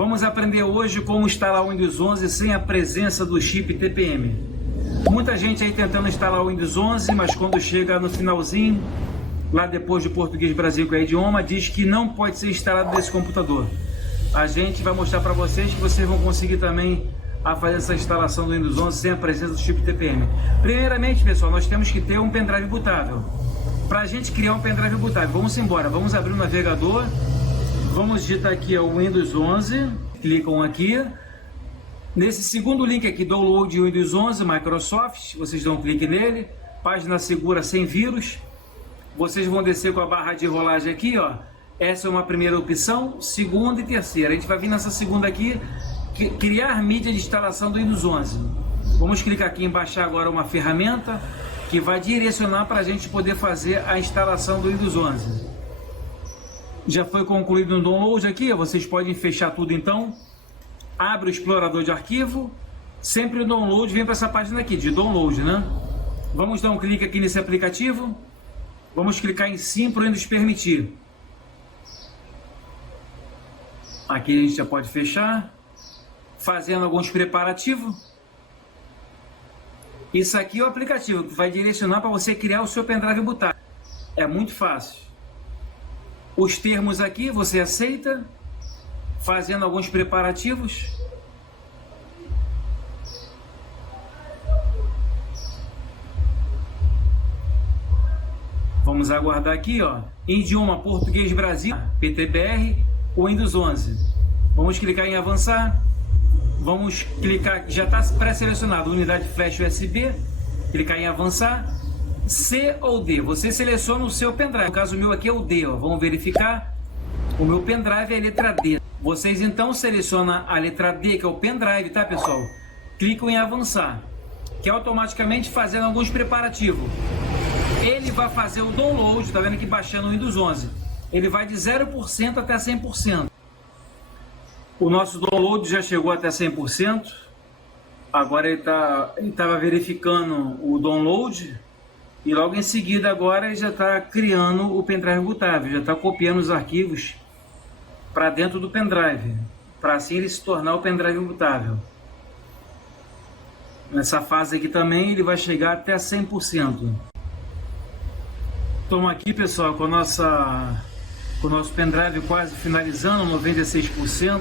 Vamos aprender hoje como instalar o Windows 11 sem a presença do chip TPM. Muita gente aí tentando instalar o Windows 11, mas quando chega no finalzinho, lá depois do Português Brasil com o idioma, diz que não pode ser instalado nesse computador. A gente vai mostrar para vocês que vocês vão conseguir também a fazer essa instalação do Windows 11 sem a presença do chip TPM. Primeiramente, pessoal, nós temos que ter um pendrive bootável. Para a gente criar um pendrive bootável, vamos embora, vamos abrir o navegador, vamos digitar aqui o Windows 11, clicam aqui. Nesse segundo link aqui, download Windows 11 Microsoft, vocês dão um clique nele, página segura sem vírus. Vocês vão descer com a barra de rolagem aqui, ó. Essa é uma primeira opção, segunda e terceira. A gente vai vir nessa segunda aqui, criar mídia de instalação do Windows 11. Vamos clicar aqui em baixar agora uma ferramenta que vai direcionar para a gente poder fazer a instalação do Windows 11. Já foi concluído o download aqui, ó. Vocês podem fechar tudo então. Abre o explorador de arquivo. Sempre o download vem para essa página aqui, de download, né? Vamos dar um clique aqui nesse aplicativo. Vamos clicar em sim para o Windows permitir. Aqui a gente já pode fechar. Fazendo alguns preparativos. Isso aqui é o aplicativo que vai direcionar para você criar o seu pendrive bootável. É muito fácil. Os termos aqui você aceita. Fazendo alguns preparativos. Vamos aguardar aqui, ó, idioma Português Brasil, PTBR, o Windows 11. Vamos clicar em avançar. Vamos clicar, já está pré-selecionado, unidade flash USB. Clicar em avançar. C ou D, você seleciona o seu pendrive. No caso o meu aqui é o D, ó. Vamos verificar. O meu pendrive é a letra D. Vocês então selecionam a letra D, que é o pendrive, tá, pessoal? Clicam em avançar, que é automaticamente fazendo alguns preparativos. Ele vai fazer o download, tá vendo aqui baixando o Windows 11. Ele vai de 0% até 100%. O nosso download já chegou até 100%. Agora ele estava verificando o download. E logo em seguida agora ele já está criando o pendrive bootável. Já está copiando os arquivos para dentro do pendrive. Para assim ele se tornar o pendrive bootável. Nessa fase aqui também ele vai chegar até 100%. Estamos aqui, pessoal, com o nosso pendrive quase finalizando, 96%.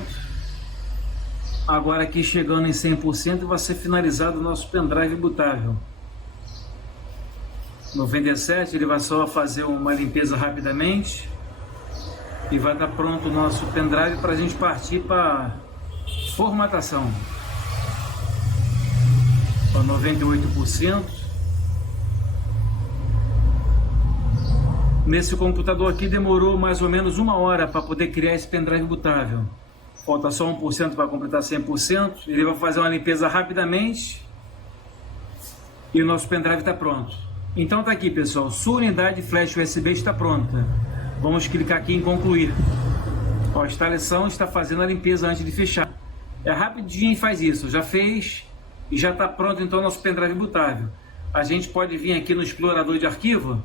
Agora aqui chegando em 100% vai ser finalizado o nosso pendrive bootável. 97%, ele vai só fazer uma limpeza rapidamente. E vai estar pronto o nosso pendrive para a gente partir para formatação. 98%. Nesse computador aqui demorou mais ou menos 1 hora para poder criar esse pendrive bootável. Falta só 1% para completar 100%. Ele vai fazer uma limpeza rapidamente. E o nosso pendrive está pronto. Então tá aqui, pessoal. Sua unidade flash USB está pronta. Vamos clicar aqui em concluir. Ó, a instalação está fazendo a limpeza antes de fechar. É rapidinho e faz isso. Já fez e já está pronto então o nosso pendrive bootável. A gente pode vir aqui no explorador de arquivo.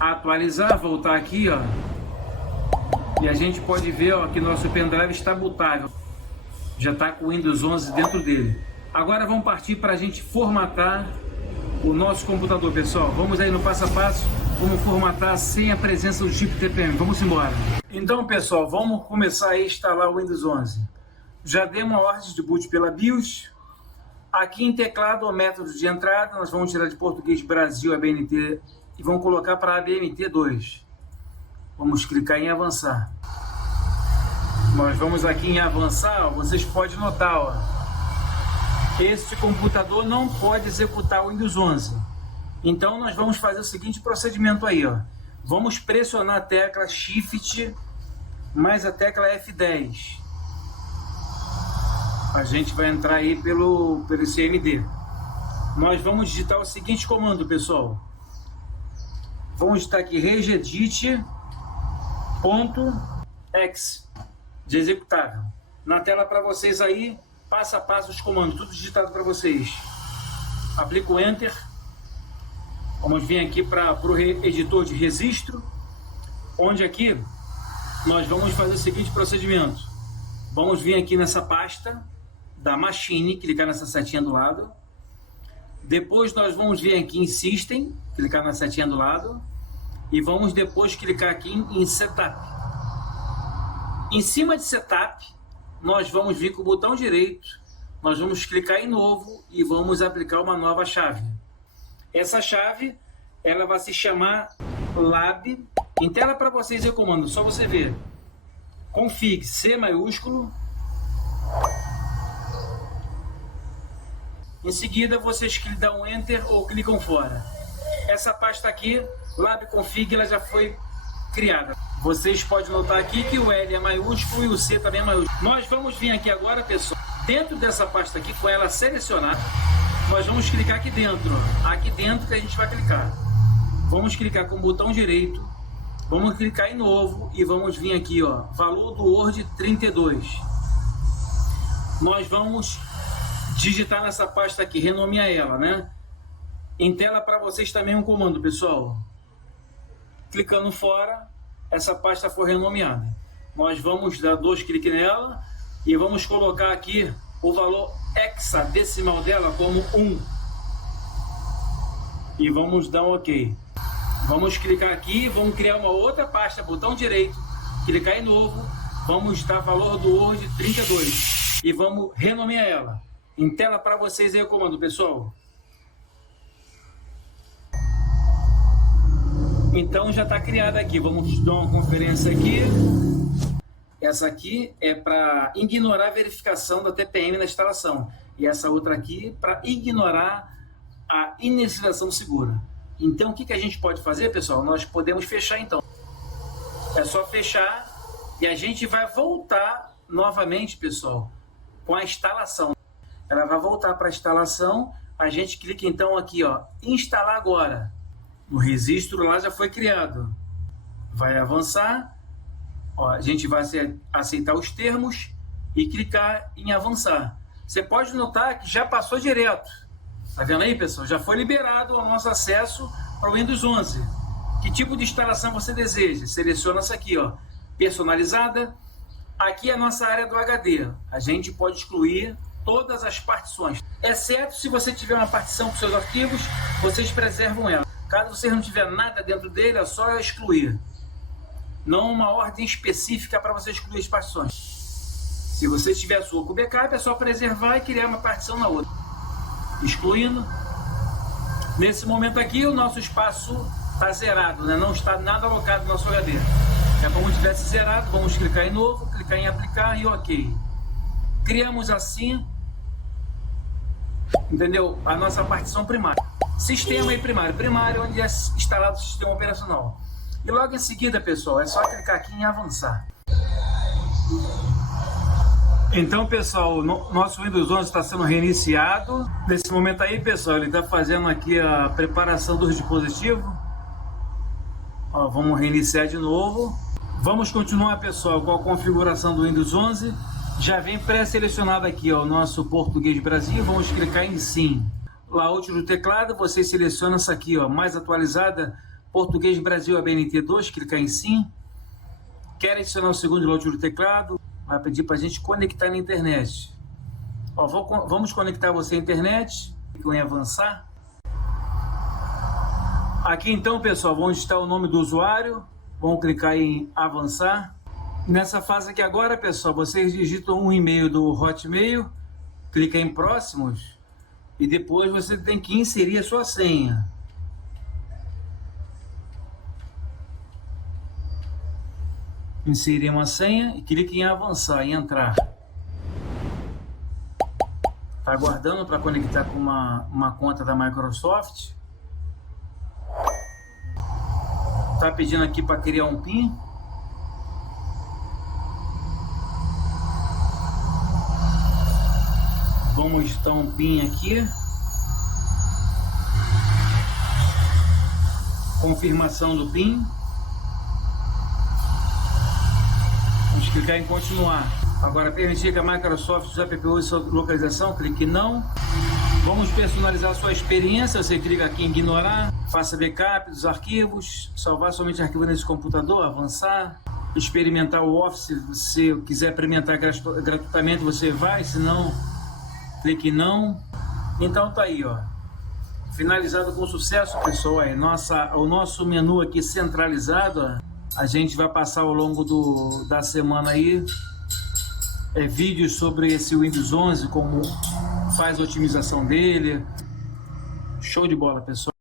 Atualizar, voltar aqui, ó, e a gente pode ver, ó, que nosso pendrive está bootável, já está com o Windows 11 dentro dele. Agora vamos partir para a gente formatar o nosso computador, pessoal. Vamos aí no passo a passo, vamos formatar sem a presença do chip TPM. Vamos embora. Então, pessoal, vamos começar a instalar o Windows 11. Já dei uma ordem de boot pela BIOS. Aqui em teclado, o método de entrada, nós vamos tirar de Português Brasil a BNT e vamos colocar para ABNT2. Vamos clicar em avançar. Nós vamos aqui em avançar, ó, vocês podem notar, ó, este computador não pode executar o Windows 11. Então nós vamos fazer o seguinte procedimento aí, ó. Vamos pressionar a tecla Shift mais a tecla F10. A gente vai entrar aí pelo CMD. Nós vamos digitar o seguinte comando, pessoal. Vamos digitar aqui regedit.exe de executável. Na tela para vocês aí, passo a passo os comandos, tudo digitado para vocês. Aplico Enter. Vamos vir aqui para o editor de registro, onde aqui nós vamos fazer o seguinte procedimento. Vamos vir aqui nessa pasta da Machine, clicar nessa setinha do lado. Depois nós vamos vir aqui em System, clicar na setinha do lado. E vamos depois clicar aqui em Setup. Em cima de Setup, nós vamos vir com o botão direito. Nós vamos clicar em Novo e vamos aplicar uma nova chave. Essa chave, ela vai se chamar Lab. Em tela para vocês eu comando, só você ver. Config C maiúsculo. Em seguida, vocês dão um Enter ou clicam fora. Essa pasta aqui, Lab Config, ela já foi criada. Vocês podem notar aqui que o L é maiúsculo e o C também é maiúsculo. Nós vamos vir aqui agora, pessoal, dentro dessa pasta aqui, com ela selecionada, nós vamos clicar aqui dentro. Aqui dentro que a gente vai clicar. Vamos clicar com o botão direito, vamos clicar em Novo e vamos vir aqui, ó, valor do Word 32. Nós vamos digitar nessa pasta aqui, renomear ela, né? Em tela para vocês também um comando, pessoal. Clicando fora, essa pasta foi renomeada. Nós vamos dar 2 cliques nela e vamos colocar aqui o valor hexadecimal dela como 1. E vamos dar um OK. Vamos clicar aqui, vamos criar uma outra pasta, botão direito, clicar em Novo, vamos dar valor do Word 32 e vamos renomear ela. Em tela para vocês aí o comando, pessoal. Então já está criada aqui. Vamos dar uma conferência aqui. Essa aqui é para ignorar a verificação da TPM na instalação. E essa outra aqui para ignorar a inicialização segura. Então o que a gente pode fazer, pessoal? Nós podemos fechar então. É só fechar e a gente vai voltar novamente, pessoal, com a instalação. Ela vai voltar para a instalação. A gente clica então aqui, ó, instalar agora. O registro lá já foi criado. Vai avançar. Ó, a gente vai aceitar os termos e clicar em avançar. Você pode notar que já passou direto. Tá vendo aí, pessoal? Já foi liberado o nosso acesso para o Windows 11. Que tipo de instalação você deseja? Seleciona essa aqui, ó, personalizada. Aqui é a nossa área do HD. A gente pode excluir todas as partições, exceto se você tiver uma partição para os seus arquivos, vocês preservam ela. Caso você não tiver nada dentro dele, é só excluir. Não uma ordem específica para você excluir as partições. Se você tiver a sua com backup, é só preservar e criar uma partição na outra. Excluindo. Nesse momento aqui, o nosso espaço está zerado, né? Não está nada alocado no nosso HD. É como se tivesse zerado, vamos clicar em Novo, clicar em Aplicar e OK. Criamos assim, entendeu? A nossa partição primária. Sistema e primário. Primário onde é instalado o sistema operacional. E logo em seguida, pessoal, é só clicar aqui em avançar. Então, pessoal, nosso Windows 11 está sendo reiniciado. Nesse momento aí, pessoal, ele está fazendo aqui a preparação dos dispositivos. Ó, vamos reiniciar de novo. Vamos continuar, pessoal, com a configuração do Windows 11. Já vem pré-selecionado aqui, ó, o nosso Português Brasil. Vamos clicar em Sim. Layout do teclado, você seleciona essa aqui, ó, mais atualizada, Português Brasil ABNT2, clicar em Sim. Quer adicionar o segundo layout do teclado? Vai pedir para a gente conectar na internet. Ó, vamos conectar você à internet. Clica em avançar. Aqui então, pessoal, vamos digitar o nome do usuário. Vamos clicar em avançar. Nessa fase aqui agora, pessoal, vocês digitam um e-mail do Hotmail, clica em próximos e depois você tem que inserir a sua senha. Inserir uma senha e clique em avançar, em entrar. Está aguardando para conectar com uma conta da Microsoft. Está pedindo aqui para criar um PIN. Vamos digitar um PIN aqui. Confirmação do PIN. Vamos clicar em continuar. Agora, permitir que a Microsoft use a PPU e sua localização, clique em não. Vamos personalizar a sua experiência, você clica aqui em ignorar. Faça backup dos arquivos, salvar somente arquivo nesse computador, avançar. experimentar o Office, se você quiser experimentar gratuitamente, você vai, se não, clique em não. Então tá aí, ó. Finalizado com sucesso, pessoal. Aí, o nosso menu aqui centralizado, ó, a gente vai passar ao longo da semana aí vídeos sobre esse Windows 11, como faz a otimização dele. Show de bola, pessoal.